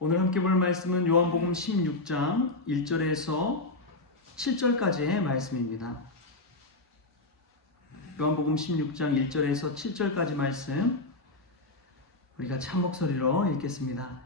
오늘 함께 볼 말씀은 요한복음 16장 1절에서 7절까지의 말씀입니다. 요한복음 16장 1절에서 7절까지 말씀 우리가 참 목소리로 읽겠습니다.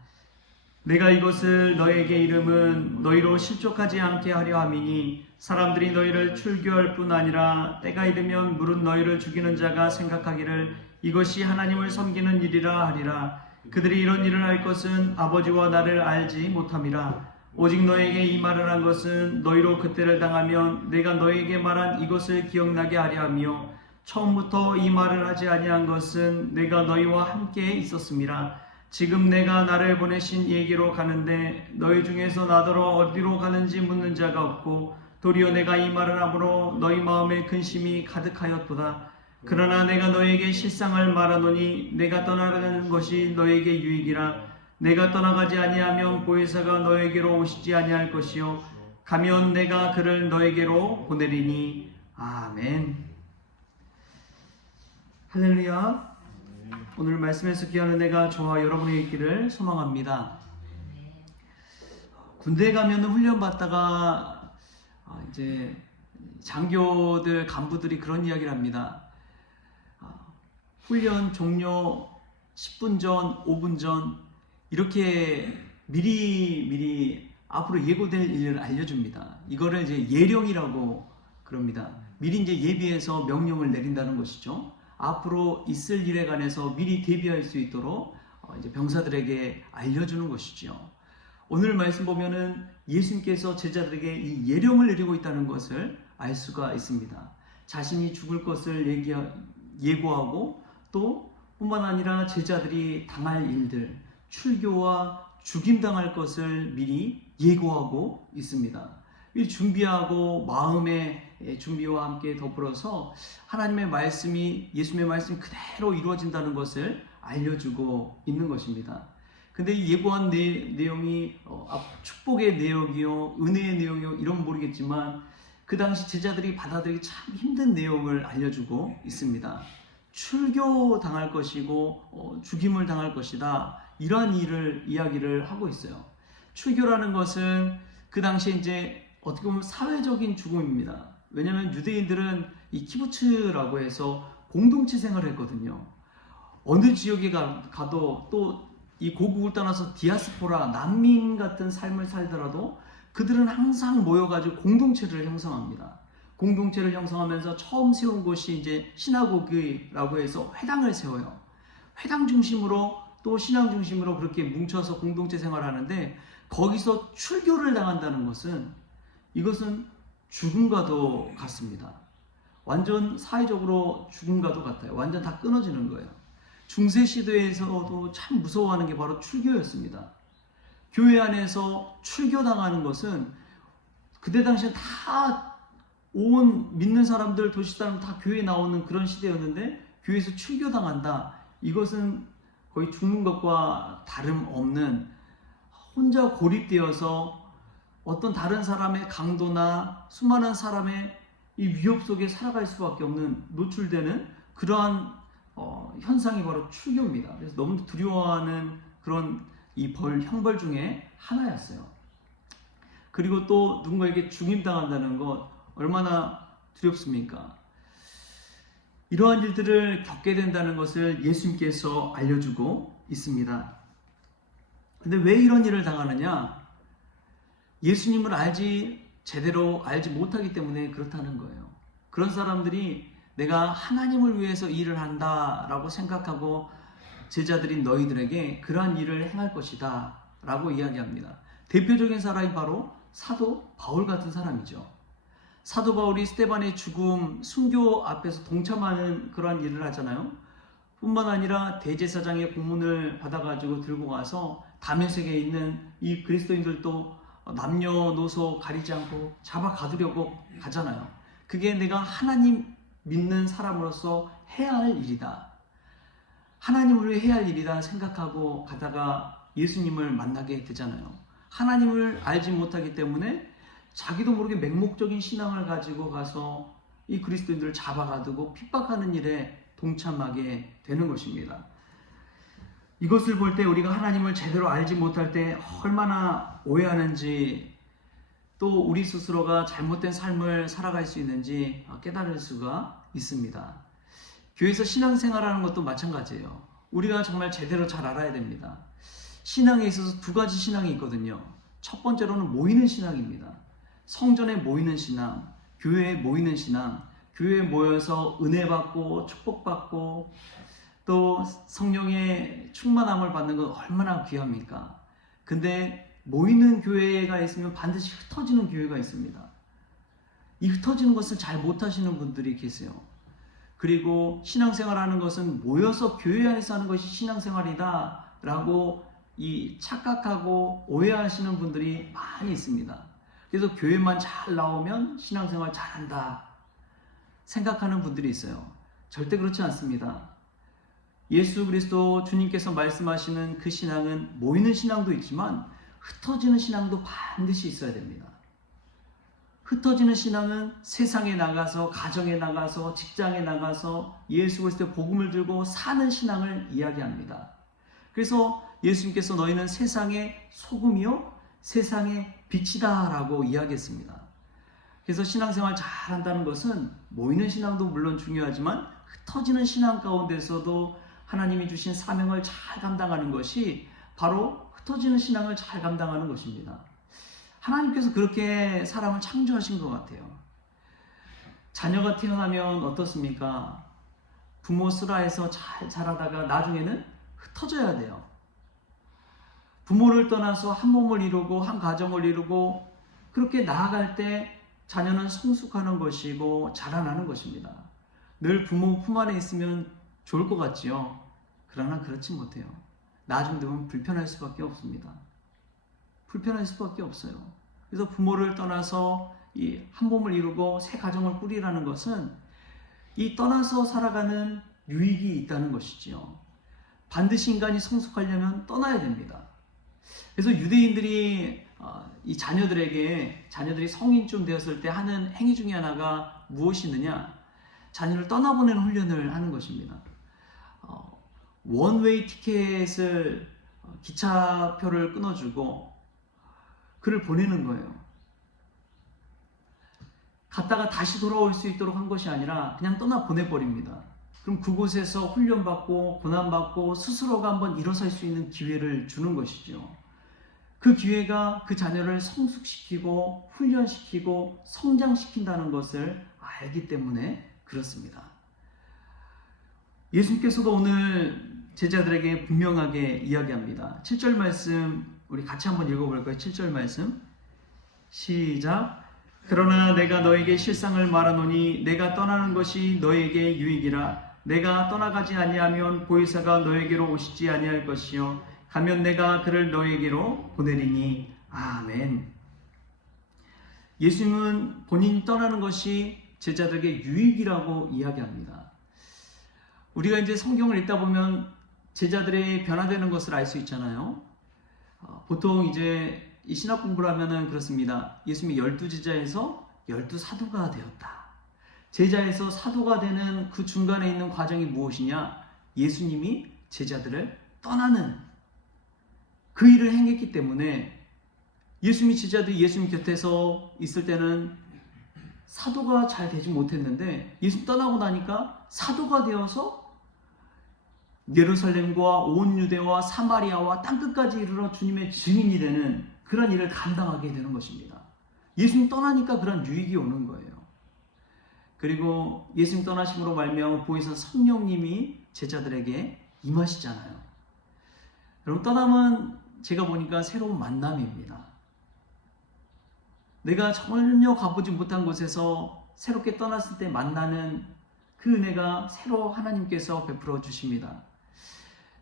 내가 이것을 너에게 이름은 너희로 실족하지 않게 하려 함이니 사람들이 너희를 출교할 뿐 아니라 때가 이르면 물은 너희를 죽이는 자가 생각하기를 이것이 하나님을 섬기는 일이라 하리라. 그들이 이런 일을 할 것은 아버지와 나를 알지 못함이라. 오직 너에게 이 말을 한 것은 너희로 그때를 당하면 내가 너에게 말한 이것을 기억나게 하려 하며 처음부터 이 말을 하지 아니한 것은 내가 너희와 함께 있었음이라. 지금 내가 나를 보내신 이에게로 가는데 너희 중에서 나더러 어디로 가는지 묻는 자가 없고 도리어 내가 이 말을 함으로 너희 마음에 근심이 가득하였도다. 그러나 내가 너에게 실상을 말하노니 내가 떠나가는 것이 너에게 유익이라. 내가 떠나가지 아니하면 보혜사가 너에게로 오시지 아니할 것이요 가면 내가 그를 너에게로 보내리니. 아멘. 할렐루야. 오늘 말씀에서 귀한 은혜가 저와 여러분에게 있기를 소망합니다. 군대에 가면 훈련 받다가 이제 장교들 간부들이 그런 이야기를 합니다. 훈련 종료 10분 전, 5분 전 이렇게 미리 앞으로 예고될 일을 알려줍니다. 이거를 이제 예령이라고 그럽니다. 미리 이제 예비해서 명령을 내린다는 것이죠. 앞으로 있을 일에 관해서 미리 대비할 수 있도록 이제 병사들에게 알려주는 것이죠. 오늘 말씀 보면은 예수님께서 제자들에게 이 예령을 내리고 있다는 것을 알 수가 있습니다. 자신이 죽을 것을 예고하고 또 뿐만 아니라 제자들이 당할 일들, 출교와 죽임당할 것을 미리 예고하고 있습니다. 미리 준비하고 마음의 준비와 함께 더불어서 하나님의 말씀이 예수님의 말씀이 그대로 이루어진다는 것을 알려주고 있는 것입니다. 근데 이 예고한 내용이 축복의 내용이요, 은혜의 내용이요 이런 모르겠지만 그 당시 제자들이 받아들이기 참 힘든 내용을 알려주고 있습니다. 출교 당할 것이고 죽임을 당할 것이다. 이러한 이야기를 하고 있어요. 출교라는 것은 그 당시에 이제 어떻게 보면 사회적인 죽음입니다. 왜냐하면 유대인들은 이 키부츠라고 해서 공동체 생활을 했거든요. 어느 지역에 가도 또 이 고국을 떠나서 디아스포라, 난민 같은 삶을 살더라도 그들은 항상 모여가지고 공동체를 형성합니다. 공동체를 형성하면서 처음 세운 곳이 이제 시나고그라고 해서 회당을 세워요. 회당 중심으로 또 신앙 중심으로 그렇게 뭉쳐서 공동체 생활을 하는데 거기서 출교를 당한다는 것은 이것은 죽음과도 같습니다. 완전 사회적으로 죽음과도 같아요. 완전 다 끊어지는 거예요. 중세시대에서도 참 무서워하는 게 바로 출교였습니다. 교회 안에서 출교당하는 것은 그때 당시에 다 온 믿는 사람들, 도시 사람 다 교회에 나오는 그런 시대였는데 교회에서 출교당한다. 이것은 거의 죽는 것과 다름없는 혼자 고립되어서 어떤 다른 사람의 강도나 수많은 사람의 이 위협 속에 살아갈 수밖에 없는 노출되는 그러한 현상이 바로 출교입니다. 그래서 너무 두려워하는 그런 이 형벌 중에 하나였어요. 그리고 또 누군가에게 죽임당한다는 것 얼마나 두렵습니까? 이러한 일들을 겪게 된다는 것을 예수님께서 알려주고 있습니다. 근데 왜 이런 일을 당하느냐? 예수님을 제대로 알지 못하기 때문에 그렇다는 거예요. 그런 사람들이 내가 하나님을 위해서 일을 한다라고 생각하고 제자들인 너희들에게 그러한 일을 행할 것이다 라고 이야기합니다. 대표적인 사람이 바로 사도 바울 같은 사람이죠. 사도 바울이 스데반의 죽음, 순교 앞에서 동참하는 그러한 일을 하잖아요. 뿐만 아니라 대제사장의 고문을 받아가지고 들고 가서 다메섹에 있는 이 그리스도인들도 남녀노소 가리지 않고 잡아가두려고 가잖아요. 그게 내가 하나님 믿는 사람으로서 해야 할 일이다. 하나님을 위해 해야 할 일이다 생각하고 가다가 예수님을 만나게 되잖아요. 하나님을 알지 못하기 때문에 자기도 모르게 맹목적인 신앙을 가지고 가서 이 그리스도인들을 잡아가두고 핍박하는 일에 동참하게 되는 것입니다. 이것을 볼 때 우리가 하나님을 제대로 알지 못할 때 얼마나 오해하는지, 또 우리 스스로가 잘못된 삶을 살아갈 수 있는지 깨달을 수가 있습니다. 교회에서 신앙생활하는 것도 마찬가지예요. 우리가 정말 제대로 잘 알아야 됩니다. 신앙에 있어서 두 가지 신앙이 있거든요. 첫 번째로는 모이는 신앙입니다. 성전에 모이는 신앙, 교회에 모이는 신앙, 교회에 모여서 은혜 받고 축복받고 또 성령의 충만함을 받는 건 얼마나 귀합니까? 근데 모이는 교회가 있으면 반드시 흩어지는 교회가 있습니다. 이 흩어지는 것을 잘 못하시는 분들이 계세요. 그리고 신앙생활하는 것은 모여서 교회 안에서 하는 것이 신앙생활이다 라고 착각하고 오해하시는 분들이 많이 있습니다. 그래서 교회만 잘 나오면 신앙생활 잘한다 생각하는 분들이 있어요. 절대 그렇지 않습니다. 예수 그리스도 주님께서 말씀하시는 그 신앙은 모이는 신앙도 있지만 흩어지는 신앙도 반드시 있어야 됩니다. 흩어지는 신앙은 세상에 나가서, 가정에 나가서, 직장에 나가서 예수 그리스도의 복음을 들고 사는 신앙을 이야기합니다. 그래서 예수님께서 너희는 세상의 소금이요 세상의 빛이다 라고 이야기했습니다. 그래서 신앙생활 잘한다는 것은 모이는 신앙도 물론 중요하지만 흩어지는 신앙 가운데서도 하나님이 주신 사명을 잘 감당하는 것이 바로 흩어지는 신앙을 잘 감당하는 것입니다. 하나님께서 그렇게 사람을 창조하신 것 같아요. 자녀가 태어나면 어떻습니까? 부모 슬하에서 잘 자라다가 나중에는 흩어져야 돼요. 부모를 떠나서 한 몸을 이루고 한 가정을 이루고 그렇게 나아갈 때 자녀는 성숙하는 것이고 자라나는 것입니다. 늘 부모 품 안에 있으면 좋을 것 같지요. 그러나 그렇지 못해요. 나중 되면 불편할 수밖에 없습니다. 불편할 수밖에 없어요. 그래서 부모를 떠나서 이 한 몸을 이루고 새 가정을 꾸리라는 것은 이 떠나서 살아가는 유익이 있다는 것이지요. 반드시 인간이 성숙하려면 떠나야 됩니다. 그래서 유대인들이 이 자녀들이 성인쯤 되었을 때 하는 행위 중에 하나가 무엇이 있느냐? 자녀를 떠나보내는 훈련을 하는 것입니다. 원웨이 티켓을 기차표를 끊어주고 그를 보내는 거예요. 갔다가 다시 돌아올 수 있도록 한 것이 아니라 그냥 떠나 보내버립니다. 그럼 그곳에서 훈련받고 고난받고 스스로가 한번 일어설 수 있는 기회를 주는 것이죠. 그 기회가 그 자녀를 성숙시키고 훈련시키고 성장시킨다는 것을 알기 때문에 그렇습니다. 예수님께서도 오늘 제자들에게 분명하게 이야기합니다. 7절 말씀 우리 같이 한번 읽어볼까요? 7절 말씀 시작. 그러나 내가 너에게 실상을 말하노니 내가 떠나는 것이 너에게 유익이라. 내가 떠나가지 아니하면 보혜사가 너에게로 오시지 아니할 것이요 가면 내가 그를 너에게로 보내리니. 아멘. 예수님은 본인이 떠나는 것이 제자들에게 유익이라고 이야기합니다. 우리가 이제 성경을 읽다 보면 제자들의 변화되는 것을 알 수 있잖아요. 보통 이제 이 신학 공부를 하면은 그렇습니다. 예수님이 12제자에서 12사도가 되었다. 제자에서 사도가 되는 그 중간에 있는 과정이 무엇이냐? 예수님이 제자들을 떠나는 그 일을 행했기 때문에 예수님이 제자들이 예수님 곁에서 있을 때는 사도가 잘 되지 못했는데 예수님 떠나고 나니까 사도가 되어서 예루살렘과 온 유대와 사마리아와 땅끝까지 이르러 주님의 증인이 되는 그런 일을 감당하게 되는 것입니다. 예수님 떠나니까 그런 유익이 오는 거예요. 그리고 예수님 떠나심으로 말미암아 보혜사 성령님이 제자들에게 임하시잖아요. 여러분, 떠남은 제가 보니까 새로운 만남입니다. 내가 전혀 가보지 못한 곳에서 새롭게 떠났을 때 만나는 그 은혜가 새로 하나님께서 베풀어 주십니다.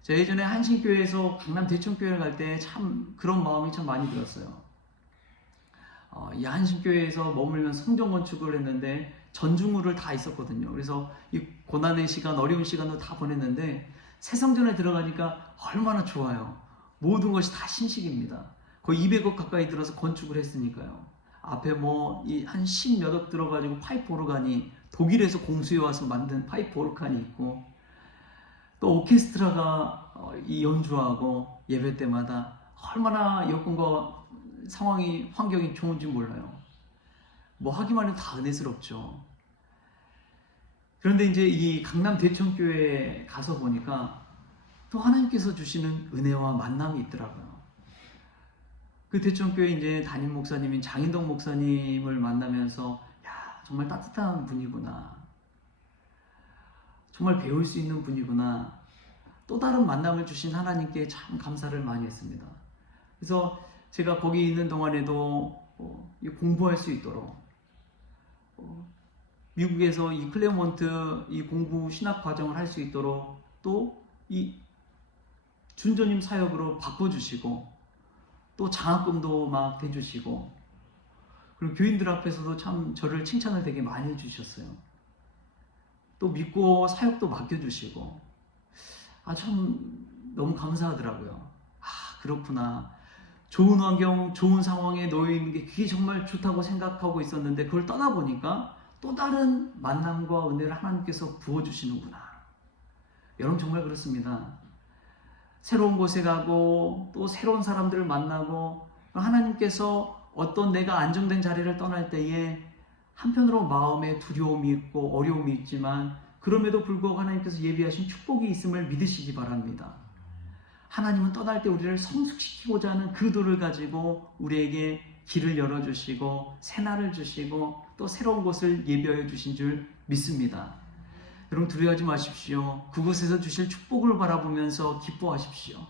제가 예전에 한신교회에서 강남 대청교회를 갈 때 참 그런 마음이 참 많이 들었어요. 이 한신교회에서 머물면 성전 건축을 했는데 전중후를 다 있었거든요. 그래서 이 고난의 시간, 어려운 시간도 다 보냈는데 새 성전에 들어가니까 얼마나 좋아요. 모든 것이 다 신식입니다. 거의 200억 가까이 들어서 건축을 했으니까요. 앞에 뭐 한 10몇 억 들어가지고 파이프 오르간이 독일에서 공수해 와서 만든 파이프 오르간이 있고 또 오케스트라가 이 연주하고 예배 때마다 얼마나 여건과 상황이 환경이 좋은지 몰라요. 뭐 하기만 해도 다 은혜스럽죠. 그런데 이제 이 강남 대천교회에 가서 보니까 또 하나님께서 주시는 은혜와 만남이 있더라고요. 그 대천교회 이제 담임 목사님인 장인동 목사님을 만나면서 야, 정말 따뜻한 분이구나. 정말 배울 수 있는 분이구나. 또 다른 만남을 주신 하나님께 참 감사를 많이 했습니다. 그래서 제가 거기 있는 동안에도 공부할 수 있도록 미국에서 이 클레몬트 이 공부 신학 과정을 할 수 있도록 또 이 준전임 사역으로 바꿔주시고 또 장학금도 막 대주시고 그리고 교인들 앞에서도 참 저를 칭찬을 되게 많이 해주셨어요. 또 믿고 사역도 맡겨주시고 참 너무 감사하더라고요. 그렇구나. 좋은 환경, 좋은 상황에 놓여 있는 게 그게 정말 좋다고 생각하고 있었는데 그걸 떠나보니까 또 다른 만남과 은혜를 하나님께서 부어주시는구나. 여러분 정말 그렇습니다. 새로운 곳에 가고 또 새로운 사람들을 만나고 하나님께서 어떤 내가 안정된 자리를 떠날 때에 한편으로 마음에 두려움이 있고 어려움이 있지만 그럼에도 불구하고 하나님께서 예비하신 축복이 있음을 믿으시기 바랍니다. 하나님은 떠날 때 우리를 성숙시키고자 하는 그 의도를 가지고 우리에게 길을 열어주시고 새날을 주시고 또 새로운 곳을 예비하여 주신 줄 믿습니다. 여러분 두려워하지 마십시오. 그곳에서 주실 축복을 바라보면서 기뻐하십시오.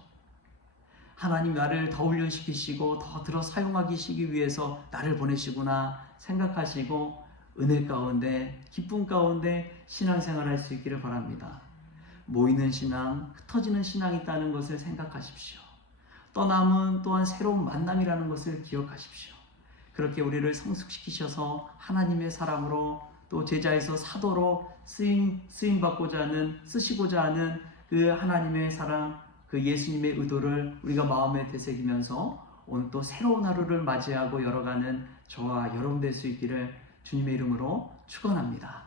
하나님 나를 더 훈련시키시고 더 들어 사용하시기 위해서 나를 보내시구나 생각하시고 은혜 가운데 기쁨 가운데 신앙생활 할 수 있기를 바랍니다. 모이는 신앙, 흩어지는 신앙이 있다는 것을 생각하십시오. 떠남은 또한 새로운 만남이라는 것을 기억하십시오. 그렇게 우리를 성숙시키셔서 하나님의 사람으로 또 제자에서 사도로 쓰임받고자 하는 쓰시고자 하는 그 하나님의 사랑 그 예수님의 의도를 우리가 마음에 되새기면서 오늘 또 새로운 하루를 맞이하고 열어가는 저와 여러분 될 수 있기를 주님의 이름으로 축원합니다.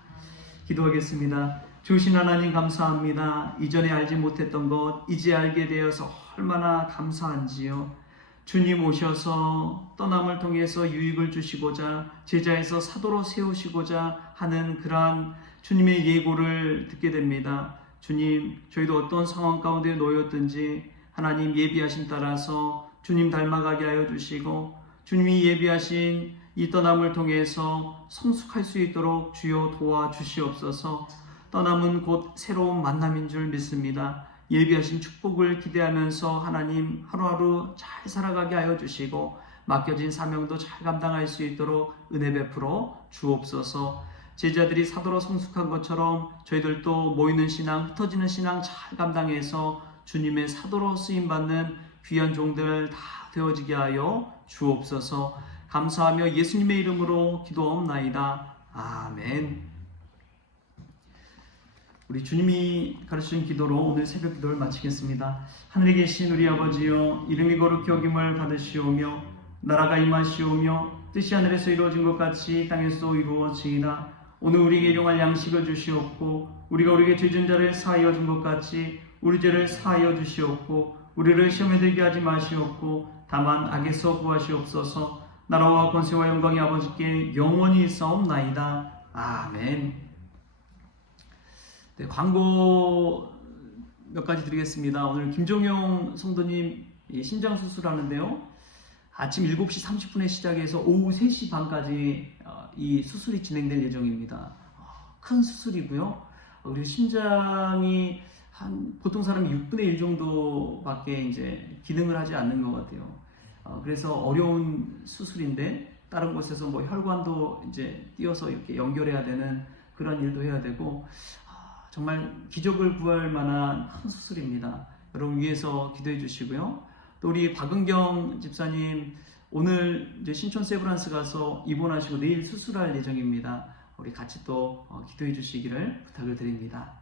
기도하겠습니다. 주신 하나님 감사합니다. 이전에 알지 못했던 것 이제 알게 되어서 얼마나 감사한지요. 주님 오셔서 떠남을 통해서 유익을 주시고자 제자에서 사도로 세우시고자 하는 그러한 주님의 예고를 듣게 됩니다. 주님, 저희도 어떤 상황 가운데 놓였든지 하나님 예비하심 따라서 주님 닮아가게 하여 주시고 주님이 예비하신 이 떠남을 통해서 성숙할 수 있도록 주여 도와주시옵소서. 떠남은 곧 새로운 만남인 줄 믿습니다. 예비하신 축복을 기대하면서 하나님 하루하루 잘 살아가게 하여 주시고 맡겨진 사명도 잘 감당할 수 있도록 은혜 베풀어 주옵소서. 제자들이 사도로 성숙한 것처럼 저희들도 모이는 신앙, 흩어지는 신앙 잘 감당해서 주님의 사도로 쓰임받는 귀한 종들 다 되어지게 하여 주옵소서. 감사하며 예수님의 이름으로 기도하옵나이다. 아멘. 우리 주님이 가르치신 기도로 오늘 새벽 기도를 마치겠습니다. 하늘에 계신 우리 아버지여, 이름이 거룩히 여김을 받으시오며 나라가 임하시오며 뜻이 하늘에서 이루어진 것 같이 땅에서도 이루어지이다. 오늘 우리에게 일용할 양식을 주시옵고 우리가 우리에게 죄진 자를 사하여 준 것 같이 우리 죄를 사하여 주시옵고 우리를 시험에 들게 하지 마시옵고 다만 악에서 구하시옵소서. 나라와 권세와 영광이 아버지께 영원히 있사옵나이다. 아멘. 네, 광고 몇 가지 드리겠습니다. 오늘 김종용 성도님 신장 수술하는데요. 아침 7시 30분에 시작해서 오후 3시 반까지 이 수술이 진행될 예정입니다. 큰 수술이고요. 그리고 심장이 보통 사람이 6분의 1 정도밖에 이제 기능을 하지 않는 것 같아요. 그래서 어려운 수술인데 다른 곳에서 뭐 혈관도 이제 띄어서 이렇게 연결해야 되는 그런 일도 해야 되고 정말 기적을 구할 만한 큰 수술입니다. 여러분 위해서 기도해 주시고요. 또 우리 박은경 집사님 오늘 이제 신촌 세브란스 가서 입원하시고 내일 수술할 예정입니다. 우리 같이 또 기도해 주시기를 부탁을 드립니다.